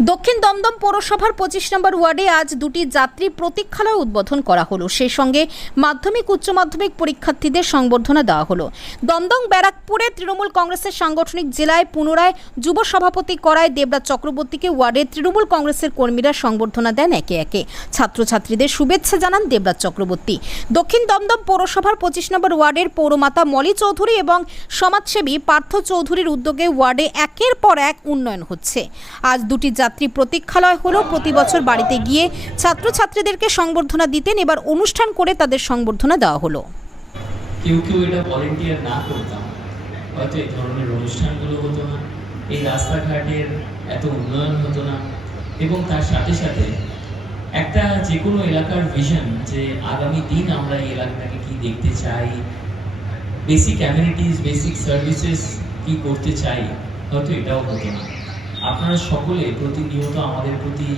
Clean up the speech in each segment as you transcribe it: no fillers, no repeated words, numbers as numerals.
দক্ষিণ দমদম পৌরসভার 25 নম্বর ওয়ার্ডে আজ দুটি যাত্রী প্রতীক্ষালয় উদ্বোধন করা হলো। সেই সঙ্গে মাধ্যমিক উচ্চ মাধ্যমিক পরীক্ষার্থীদের সংবর্ধনা দেওয়া হলো। দমদম ব্যারাকপুরে তৃণমূল কংগ্রেসের সাংগঠনিক জেলায় পুনরায় যুব সভাপতি করায় দেবরাজ চক্রবর্তীকে ওয়ার্ডে তৃণমূল কংগ্রেসের কর্মীরা সংবর্ধনা দেন একে একে। ছাত্রছাত্রীদের শুভেচ্ছা জানান দেবরাজ চক্রবর্তী। দক্ষিণ দমদম পৌরসভার 25 নম্বর ওয়ার্ডের পৌরমাতা মলি চৌধুরী এবং সমাজসেবী পার্থ চৌধুরীর উদ্যোগে ওয়ার্ডে একের পর এক উন্নয়ন হচ্ছে। আজ দুটি যাত্রী প্রতীক্ষালয় হলো। প্রতি বছর বাড়িতে গিয়ে ছাত্রছাত্রীদেরকে সংবর্ধনা দিতেন, এবার অনুষ্ঠান করে তাদের সংবর্ধনা দেওয়া হলো। কেউ এটা ভলেন্টিয়ার না করতাম, হয়তো এই ধরনের অনুষ্ঠানগুলো হতো না, এই রাস্তাঘাটের এত উন্নয়ন হতো না, এবং তার সাথে সাথে একটা যে কোনো এলাকার ভিশন যে আগামী দিন আমরা এই এলাকাটাকে কি দেখতে চাই, বেসিক অ্যামিনিটিস, বেসিক সার্ভিসেস কি করতে চাই, হয়তো এটাও হতো না। আপনারা সকলে প্রতিনিয়ত আমাদের প্রতি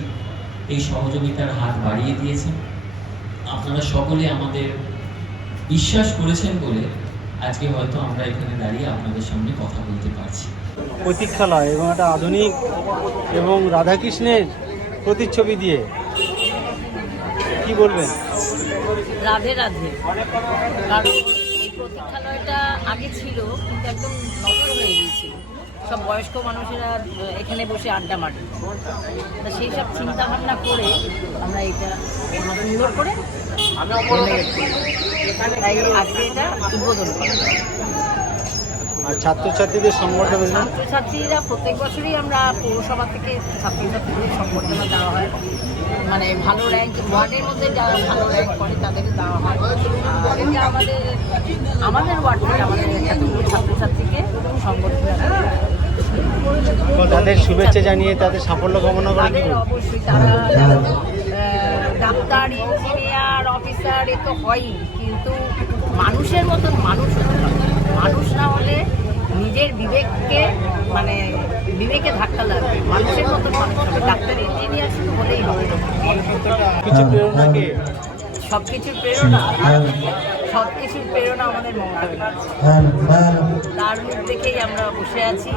এই সহযোগিতার হাত বাড়িয়ে দিয়েছেন। আপনারা সকলে আমাদের বিশ্বাস করেছেন বলে আজকে হয়তো আমরা এখানে দাঁড়িয়ে আপনাদের সামনে কথা বলতে পারছি। প্রতীক্ষালয় এবং একটা আধুনিক এবং রাধাকৃষ্ণের প্রতিচ্ছবি দিয়ে কি বলবেন? রাধে রাধে। কারণ এই প্রতীক্ষালয়টা আগে ছিল কিন্তু একদম নষ্ট হয়ে গিয়েছিল। সব বয়স্ক মানুষেরা এখানে বসে আড্ডা মারে, তা সেই সব চিন্তা ভাবনা করে আমরা এটা সুন্দর করে তাই আজকে এটা উদ্বোধন করি। আর ছাত্রছাত্রীদের সংগঠন, ছাত্রছাত্রীরা প্রত্যেক বছরই আমরা পৌরসভা থেকে ছাত্রছাত্রীদের সংবর্ধনা দেওয়া হয়। মানে ভালো র্যাঙ্ক, ওয়ার্ডের মধ্যে যারা ভালো র্যাঙ্ক করে তাদেরকে দেওয়া হয়। আমাদের ওয়ার্ড থেকে আমাদের এতগুলো ছাত্রছাত্রীকে সংবর্ধনা দেওয়া হয়। তাদের শুভেচ্ছা জানিয়ে তাদের সাফল্য কামনা করে। তাদের অবশ্যই তারা ডাক্তার, ইঞ্জিনিয়ার, অফিসার এ তো হয়ই, কিন্তু মানুষের মতন মানুষ হতে হবে। মানুষ না হলে নিজের বিবেককে মানে বিবেকে ধাক্কা লাগবে। মানুষের মতন মানুষ হবে। ডাক্তার, ইঞ্জিনিয়ার শুধু হলেই হবে। কিছু প্রেরণাকে সব কিছুর প্রেরণা আমাদের মমতা ব্যানার্জি। তার মুখ দেখেই আমরা বসে আছি,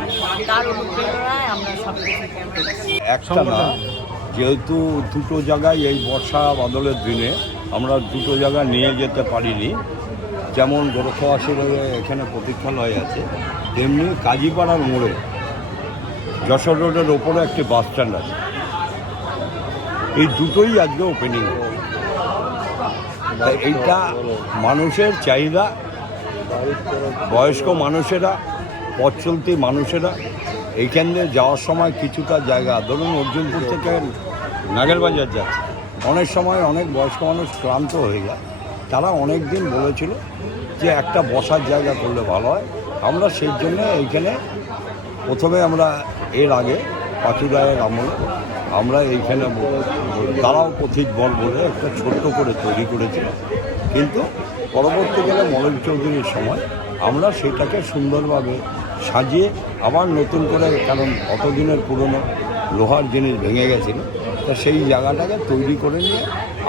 তার অনুপ্রেরণায় আমরা সব কিছু একটা না, যেহেতু দুটো জায়গায় এই বর্ষা বাদলের দিনে আমরা দুটো জায়গা নিয়ে যেতে পারিনি, যেমন গোরক্ষাবাসী এখানে প্রতীক্ষালয় আছে, তেমনি কাজীপাড়ার মোড়ে যশোর রোডের ওপরে একটি বাস স্ট্যান্ড আছে। এই দুটোই আজকে ওপেনিং। এইটা মানুষের চাহিদা, বয়স্ক মানুষেরা, পথ চলতি মানুষেরা এইখান দিয়ে যাওয়ার সময় কিছুটা জায়গা, ধরুন অর্জুনপুর থেকে নাগেরবাজার যাচ্ছে, অনেক সময় অনেক বয়স্ক মানুষ ক্লান্ত হয়ে যায়। তারা অনেক দিন বলেছিল যে একটা বসার জায়গা করলে ভালো হয়। আমরা সেই জন্য এইখানে প্রথমে আমরা এর আগে পাঁচু রায়ের আমলে আমরা এইখানে দাঁড়াও পথিক বল বলে একটা ছোট্ট করে তৈরি করেছিলাম, কিন্তু পরবর্তীকালে মলয় চৌধুরীর সময় আমরা সেটাকে সুন্দরভাবে সাজিয়ে আবার নতুন করে, কারণ অতদিনের পুরনো লোহার জিনিস ভেঙে গেছিল, তা সেই জায়গাটাকে তৈরি করে নিয়ে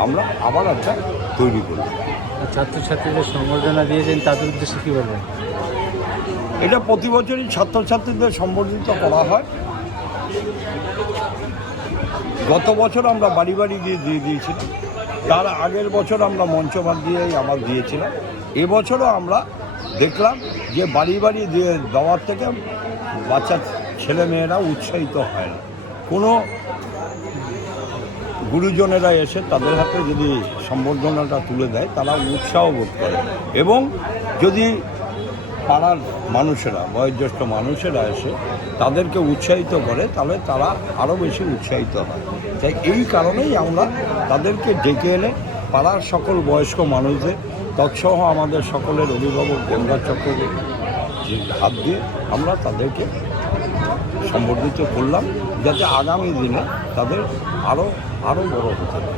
আমরা আবার একটা তৈরি করি। ছাত্রছাত্রীদের সংবর্ধনা দিয়েছেন, তাদের উদ্দেশ্যে কী বলবেন? এটা প্রতি বছরই ছাত্রছাত্রীদের সম্বর্ধিত করা হয়। গত বছর আমরা বাড়ি বাড়ি গিয়ে দিয়ে দিয়েছিলাম, তার আগের বছর আমরা মঞ্চমান দিয়েই আবার দিয়েছিলাম। এবছরও আমরা দেখলাম যে বাড়ি বাড়ি দিয়ে দেওয়ার থেকে বাচ্চা ছেলেমেয়েরা উৎসাহিত হয় না। কোনো গুরুজনেরা এসে তাদের হাতে যদি সম্বর্ধনাটা তুলে দেয় তারা উৎসাহ বোধ করে, এবং যদি পাড়ার মানুষেরা, বয়োজ্যেষ্ঠ মানুষেরা এসে তাদেরকে উৎসাহিত করে, তাহলে তারা আরও বেশি উৎসাহিত হয়। তাই এই কারণেই আমরা তাদেরকে ডেকে এনে পাড়ার সকল বয়স্ক মানুষদের তৎসহ আমাদের সকলের অভিভাবক দেবরাজ চক্রবর্তীর হাত দিয়ে আমরা তাদেরকে সম্বর্ধিত করলাম, যাতে আগামী দিনে তাদের আরও বড় হতে পারে।